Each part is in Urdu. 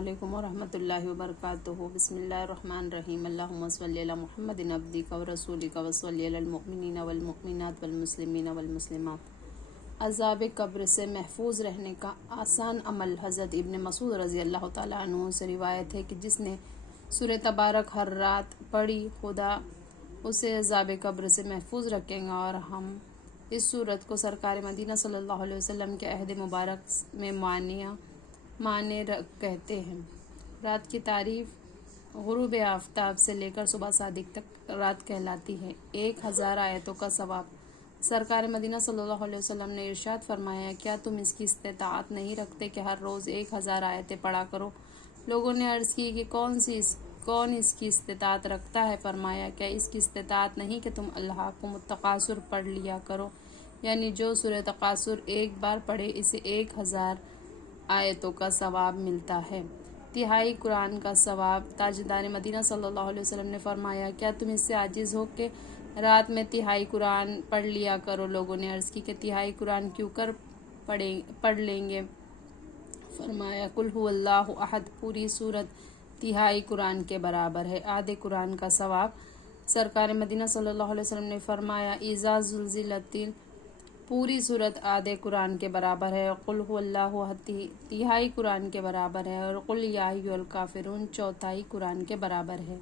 علیکم ورحمۃ اللہ وبرکاتہ۔ بسم اللہ الرحمن الرحیم۔ اللہم صلی علی محمد عبدک ورسولک وصلی علی المؤمنین والمؤمنات والمسلمین والمسلمات۔ عذاب قبر سے محفوظ رہنے کا آسان عمل۔ حضرت ابن مسعود رضی اللہ تعالیٰ عنہ سے روایت ہے کہ جس نے سورہ تبارک ہر رات پڑھی خدا اسے عذاب قبر سے محفوظ رکھے گا، اور ہم اس سورت کو سرکار مدینہ صلی اللہ علیہ وسلم کے عہد مبارک میں معنی کہتے ہیں۔ رات کی تعریف غروب آفتاب سے لے کر صبح صادق تک رات کہلاتی ہے۔ 1000 آیتوں کا ثواب۔ سرکار مدینہ صلی اللہ علیہ وسلم نے ارشاد فرمایا، کیا تم اس کی استطاعت نہیں رکھتے کہ ہر روز 1000 آیتیں پڑھا کرو؟ لوگوں نے عرض کی کہ کون اس کی استطاعت رکھتا ہے؟ فرمایا، کیا اس کی استطاعت نہیں کہ تم الہاکم التکاثر پڑھ لیا کرو، یعنی جو سورہ تکاثر ایک بار پڑھے اسے 1000 آیتوں کا ثواب ملتا ہے۔ تہائی قرآن کا ثواب۔ تاجدار مدینہ صلی اللہ علیہ وسلم نے فرمایا، کیا تم اس سے عاجز ہو کہ رات میں تہائی قرآن پڑھ لیا کرو؟ لوگوں نے عرض کی کہ تہائی قرآن کیوں کر پڑھ لیں گے؟ فرمایا، قل ھو اللہ احد پوری سورت تہائی قرآن کے برابر ہے۔ آدھے قرآن کا ثواب۔ سرکار مدینہ صلی اللہ علیہ وسلم نے فرمایا، اذا زلزلت پوری سورت آدھے قرآن کے برابر ہے، قل ھو اللہ احد تہائی قرآن کے برابر ہے، اور قل یا ایھا الکافرون چوتھائی قرآن کے برابر ہے۔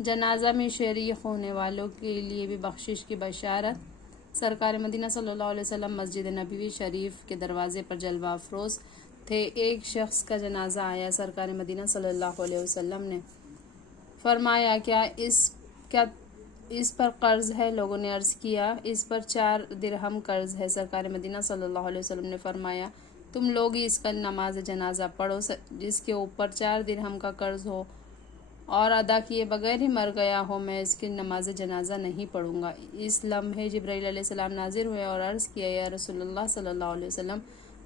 جنازہ میں شریک ہونے والوں کے لیے بھی بخشش کی بشارت۔ سرکار مدینہ صلی اللہ علیہ وسلم مسجد نبوی شریف کے دروازے پر جلوہ افروز تھے۔ ایک شخص کا جنازہ آیا۔ سرکار مدینہ صلی اللہ علیہ وسلم نے فرمایا، کیا اس پر قرض ہے؟ لوگوں نے عرض کیا، اس پر 4 درہم قرض ہے۔ سرکار مدینہ صلی اللہ علیہ وسلم نے فرمایا، تم لوگ ہی اس کا نماز جنازہ پڑھو۔ جس کے اوپر 4 درہم کا قرض ہو اور ادا کیے بغیر ہی مر گیا ہو، میں اس کی نماز جنازہ نہیں پڑھوں گا۔ اس لمحے جبرائیل علیہ السلام نازل ہوئے اور عرض کیا، یا رسول اللہ صلی اللہ علیہ وسلم،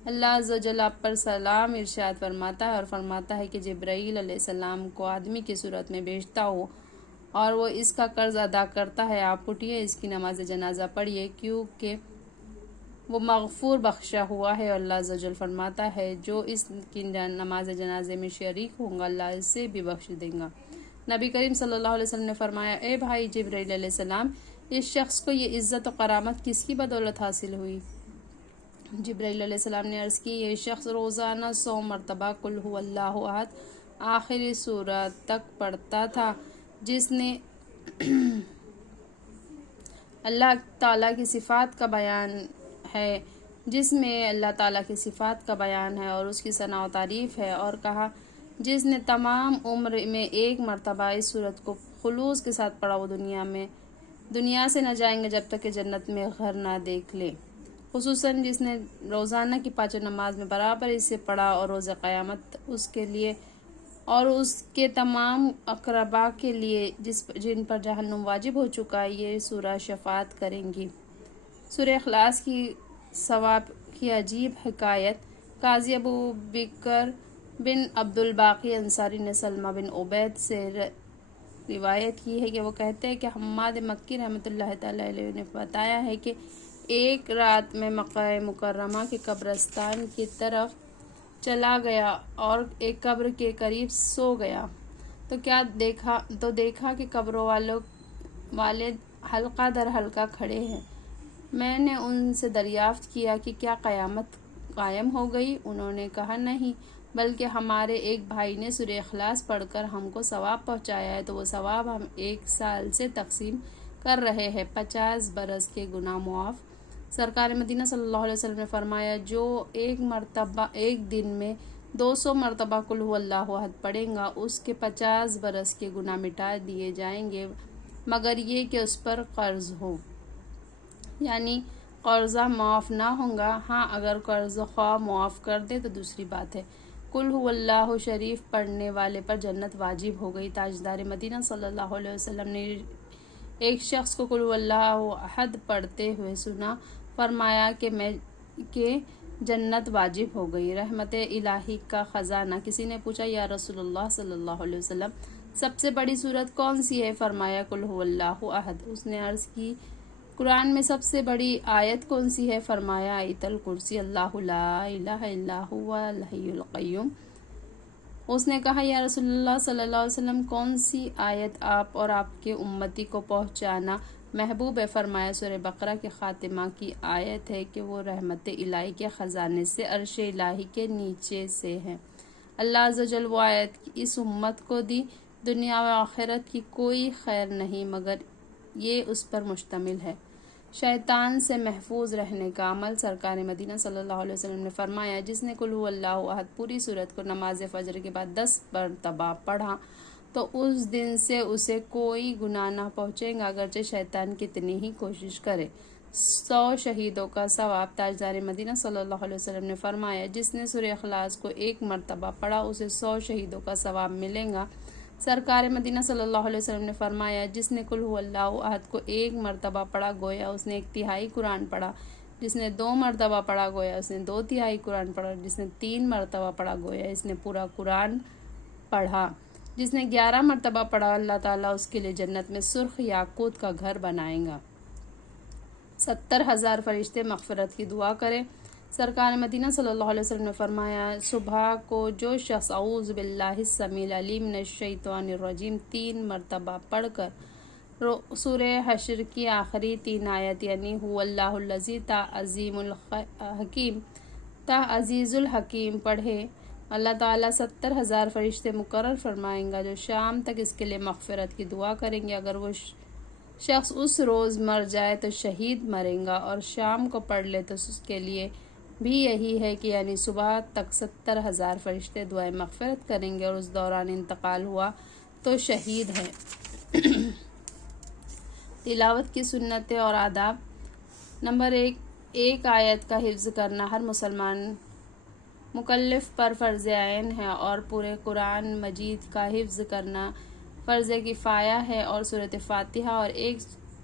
اللہ عز و جل آپ پر سلام ارشاد فرماتا ہے اور فرماتا ہے کہ جبرائیل علیہ السلام کو آدمی کی صورت میں بھیجتا ہوں اور وہ اس کا قرض ادا کرتا ہے۔ آپ اٹھیے، اس کی نماز جنازہ پڑھیے، کیونکہ وہ مغفور بخشا ہوا ہے۔ اور اللہ عز و جل فرماتا ہے، جو اس کی نماز جنازے میں شریک ہوں گا اللہ اسے بھی بخش دے گا۔ نبی کریم صلی اللہ علیہ وسلم نے فرمایا، اے بھائی جبرائیل علیہ السلام، اس شخص کو یہ عزت و کرامت کس کی بدولت حاصل ہوئی؟ جبرائیل علیہ السلام نے عرض کی، یہ شخص روزانہ 100 مرتبہ قل ھو اللہ احد آخری سورت تک پڑھتا تھا، جس نے اللہ تعالیٰ کی صفات کا بیان ہے اور اس کی ثنا و تعریف ہے، اور کہا، جس نے تمام عمر میں 1 مرتبہ اس سورت کو خلوص کے ساتھ پڑھا وہ دنیا سے نہ جائیں گے جب تک کہ جنت میں گھر نہ دیکھ لے۔ خصوصاً جس نے روزانہ کی 5 نماز میں برابر اسے پڑھا، اور روز قیامت اس کے لیے اور اس کے تمام اقربا کے لیے جن پر جہنم واجب ہو چکا ہے، یہ سورہ شفاعت کریں گی۔ سورہ اخلاص کی ثواب کی عجیب حکایت۔ قاضی ابو بکر بن عبد الباقی انصاری نے سلمہ بن عبید سے روایت کی ہے کہ وہ کہتے ہیں کہ حماد مکی رحمۃ اللہ تعالیٰ علیہ نے بتایا ہے کہ ایک رات میں مکہ مکرمہ کے قبرستان کی طرف چلا گیا اور ایک قبر کے قریب سو گیا، تو دیکھا کہ قبروں والے حلقہ در حلقہ کھڑے ہیں۔ میں نے ان سے دریافت کیا کہ کیا قیامت قائم ہو گئی؟ انہوں نے کہا، نہیں، بلکہ ہمارے ایک بھائی نے سورہ اخلاص پڑھ کر ہم کو ثواب پہنچایا ہے، تو وہ ثواب ہم 1 سال سے تقسیم کر رہے ہیں، 50 برس کے گناہ معاف۔ سرکار مدینہ صلی اللہ علیہ وسلم نے فرمایا، جو ایک دن میں 200 مرتبہ قل ھو اللہ احد پڑھیں گا، اس کے 50 برس کے گناہ مٹا دیے جائیں گے، مگر یہ کہ اس پر قرض ہو، یعنی قرضہ معاف نہ ہوگا۔ ہاں، اگر قرض خواہ معاف کر دے تو دوسری بات ہے۔ قل ھو اللہ شریف پڑھنے والے پر جنت واجب ہو گئی۔ تاجدار مدینہ صلی اللہ علیہ وسلم نے ایک شخص کو قل ھو اللہ احد پڑھتے ہوئے سنا، فرمایا کہ جنت واجب ہو گئی۔ رحمت الہی کا خزانہ۔ کسی نے پوچھا، یا رسول اللہ صلی اللہ علیہ وسلم، سب سے بڑی سورت کون سی ہے؟ فرمایا، قل ھو اللہ احد۔ اس نے عرض کی، قرآن میں سب سے بڑی آیت کون سی ہے؟ فرمایا، آیت الکرسی، اللہ لا الہ الا ھو الحی القیوم۔ اس نے کہا یا رسول اللہ صلی اللہ علیہ وسلم کون سی آیت آپ اور آپ کے امتی کو پہنچانا محبوب ہے؟ فرمایا سورہ بقرہ کے خاتمہ کی آیت ہے کہ وہ رحمت الہی کے خزانے سے عرش الہی کے نیچے سے ہے۔ اللہ عز و جل وہ آیت اس امت کو دی، دنیا و آخرت کی کوئی خیر نہیں مگر یہ اس پر مشتمل ہے۔ شیطان سے محفوظ رہنے کا عمل سرکار مدینہ صلی اللہ علیہ وسلم نے فرمایا، جس نے قل هو اللہ احد پوری سورت کو نماز فجر کے بعد 10 مرتبہ پڑھا تو اس دن سے اسے کوئی گناہ نہ پہنچے گا، اگرچہ شیطان کتنی ہی کوشش کرے۔ 100 شہیدوں کا ثواب تاجدار مدینہ صلی اللہ علیہ وسلم نے فرمایا، جس نے سورہ اخلاص کو 1 مرتبہ پڑھا اسے 100 شہیدوں کا ثواب ملے گا۔ سرکار مدینہ صلی اللہ علیہ وسلم نے فرمایا، جس نے قل هو اللہ احد کو 1 مرتبہ پڑھا گویا اس نے 1/3 قرآن پڑھا، جس نے 2 مرتبہ پڑھا گویا اس نے 2/3 قرآن پڑھا، جس نے 3 مرتبہ پڑھا گویا اس نے پورا قرآن پڑھا، جس نے 11 مرتبہ پڑھا اللہ تعالیٰ اس کے لیے جنت میں سرخ یاقوت کا گھر بنائے گا۔ 70,000 فرشتے مغفرت کی دعا کریں۔ سرکار مدینہ صلی اللہ علیہ وسلم نے فرمایا، صبح کو جو شخص اعوذ باللہ السمیع العلیم من الشیطان الرجیم 3 مرتبہ پڑھ کر سورہ حشر کی آخری 3 آیت یعنی هو اللہ الذی تا عزیز الحکیم پڑھے، اللہ تعالیٰ 70,000 فرشتے مقرر فرمائیں گا جو شام تک اس کے لیے مغفرت کی دعا کریں گے۔ اگر وہ شخص اس روز مر جائے تو شہید مریں گا، اور شام کو پڑھ لے تو اس کے لیے بھی یہی ہے کہ یعنی صبح تک 70,000 فرشتے دعائیں مغفرت کریں گے، اور اس دوران انتقال ہوا تو شہید ہے۔ تلاوت کی سنتیں اور آداب۔ نمبر 1، ایک آیت کا حفظ کرنا ہر مسلمان مکلف پر فرض عین ہے، اور پورے قرآن مجید کا حفظ کرنا فرض کفایہ ہے، اور سورۃ فاتحہ اور ایک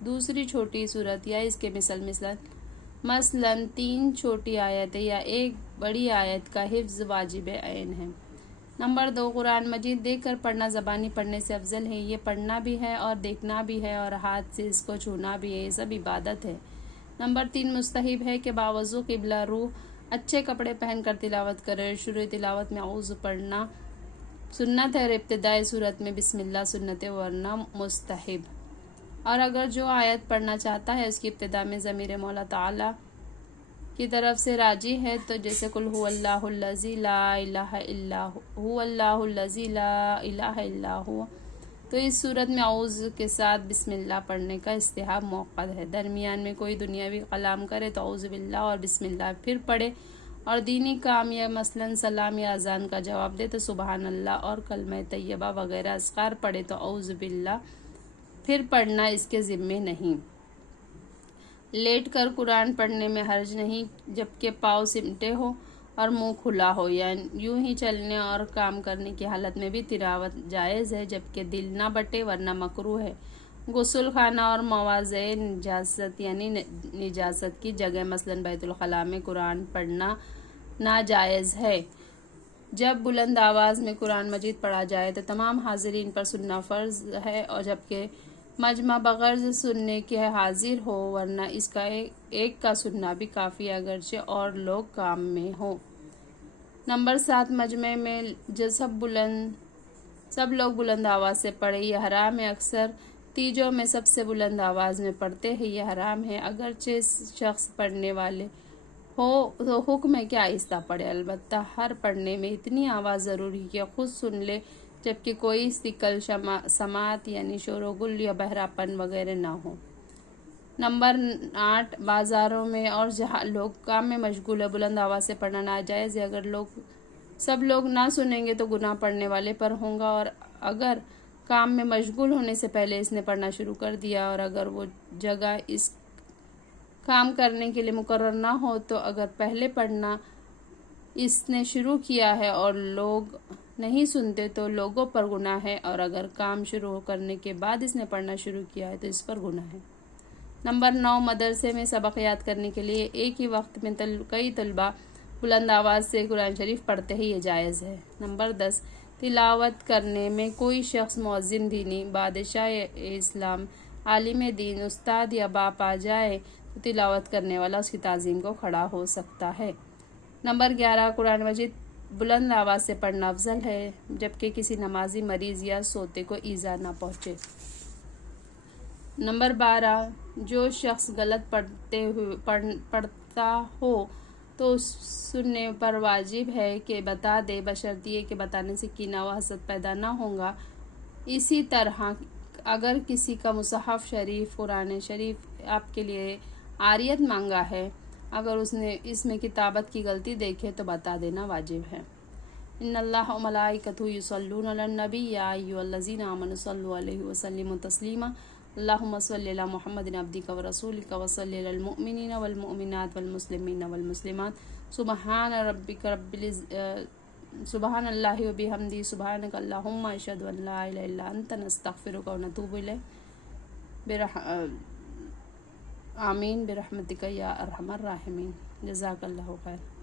دوسری چھوٹی سورت یا اس کے مثلاً 3 چھوٹی آیتیں یا ایک بڑی آیت کا حفظ واجب عین ہے۔ نمبر 2، قرآن مجید دیکھ کر پڑھنا زبانی پڑھنے سے افضل ہے، یہ پڑھنا بھی ہے اور دیکھنا بھی ہے اور ہاتھ سے اس کو چھونا بھی ہے، یہ سب عبادت ہے۔ نمبر 3، مستحب ہے کہ باوضو قبلہ رو اچھے کپڑے پہن کر تلاوت کرے۔ شروع تلاوت میں اعوذ پڑھنا سنت ہے اور ابتدائی صورت میں بسم اللہ سنت ہے ورنہ مستحب، اور اگر جو آیت پڑھنا چاہتا ہے اس کی ابتدا میں ضمیر مولا تعالیٰ کی طرف سے راجی ہے، تو جیسے قل هو اللہ الذی لا الہ الا هو اللہ الذی لا الہ الا هو، تو اس صورت میں اعوذ کے ساتھ بسم اللہ پڑھنے کا استحباب موقع ہے۔ درمیان میں کوئی دنیاوی کلام کرے تو اعوذ باللہ اور بسم اللہ پھر پڑھے، اور دینی کام یا مثلاً سلام یا اذان کا جواب دے تو سبحان اللہ اور کلمہ طیبہ وغیرہ اذکار پڑھے تو اعوذ باللہ پھر پڑھنا اس کے ذمے نہیں۔ لیٹ کر قرآن پڑھنے میں حرج نہیں، جبکہ پاؤں سمٹے ہو اور منہ کھلا ہو، یا یوں ہی چلنے اور کام کرنے کی حالت میں بھی تلاوت جائز ہے، جبکہ دل نہ بٹے ورنہ مکروہ ہے۔ غسل خانہ اور مواضع نجاست یعنی نجاست کی جگہ مثلاً بیت الخلاء میں قرآن پڑھنا ناجائز ہے۔ جب بلند آواز میں قرآن مجید پڑھا جائے تو تمام حاضرین پر سننا فرض ہے، اور جبکہ مجمع بغرض سننے کے حاضر ہو، ورنہ اس کا ایک کا سننا بھی کافی ہے اگرچہ اور لوگ کام میں ہوں۔ نمبر 7، مجمع میں سب لوگ بلند آواز سے پڑھے، یہ حرام ہے۔ اکثر تیجوں میں سب سے بلند آواز میں پڑھتے ہیں، یہ حرام ہے، اگرچہ شخص پڑھنے والے ہو تو حکم ہے کہ آہستہ پڑھے، البتہ ہر پڑھنے میں اتنی آواز ضروری کہ خود سن لے، جبکہ کوئی ثقل سماعت یعنی شور و گل یا بہراپن وغیرہ نہ ہو۔ نمبر 8، بازاروں میں اور جہاں لوگ کام میں مشغول ہے بلند آواز سے پڑھنا ناجائز ہے۔ اگر سب لوگ نہ سنیں گے تو گناہ پڑھنے والے پر ہوں گا، اور اگر کام میں مشغول ہونے سے پہلے اس نے پڑھنا شروع کر دیا، اور اگر وہ جگہ اس کام کرنے کے لیے مقرر نہ ہو تو اگر پہلے پڑھنا اس نے شروع کیا ہے اور لوگ نہیں سنتے تو لوگوں پر گناہ ہے، اور اگر کام شروع کرنے کے بعد اس نے پڑھنا شروع کیا ہے تو اس پر گناہ ہے۔ نمبر 9، مدرسے میں سبق یاد کرنے کے لیے ایک ہی وقت میں کئی طلباء بلند آواز سے قرآن شریف پڑھتے ہیں، یہ جائز ہے۔ نمبر 10، تلاوت کرنے میں کوئی شخص مؤذن دینی، بادشاہ اسلام، عالم دین، استاد یا باپ آ جائے تو تلاوت کرنے والا اس کی تعظیم کو کھڑا ہو سکتا ہے۔ نمبر 11، قرآن مجید بلند آواز سے پڑھنا افضل ہے، جبکہ کسی نمازی مریض یا سوتے کو ایذا نہ پہنچے۔ نمبر 12، جو شخص غلط پڑھتا ہو تو سننے پر واجب ہے کہ بتا دے، بشرطیہ یہ کہ بتانے سے کینہ و حسد پیدا نہ ہوگا۔ اسی طرح اگر کسی کا مصحف شریف، قرآن شریف آپ کے لیے عاریت مانگا ہے، اگر اس نے اس میں کتابت کی غلطی دیکھے تو بتا دینا واجب ہے۔ ان اللہ و ملائکتہ یصلون علی النبی یا ایھا الذین آمنوا صلوا علیہ وسلموا تسلیما اللہم صلی علی محمد عبدک و رسولک و صلی علی المؤمنین والمؤمنات والمسلمین والمسلمات سبحان اللہ و بحمدہ سبحانک اللہم اشہد ان لا الہ الا انت نستغفرک و نتوب الیک آمین برحمتک یا ارحم الراحمین۔ جزاک اللہ خیر۔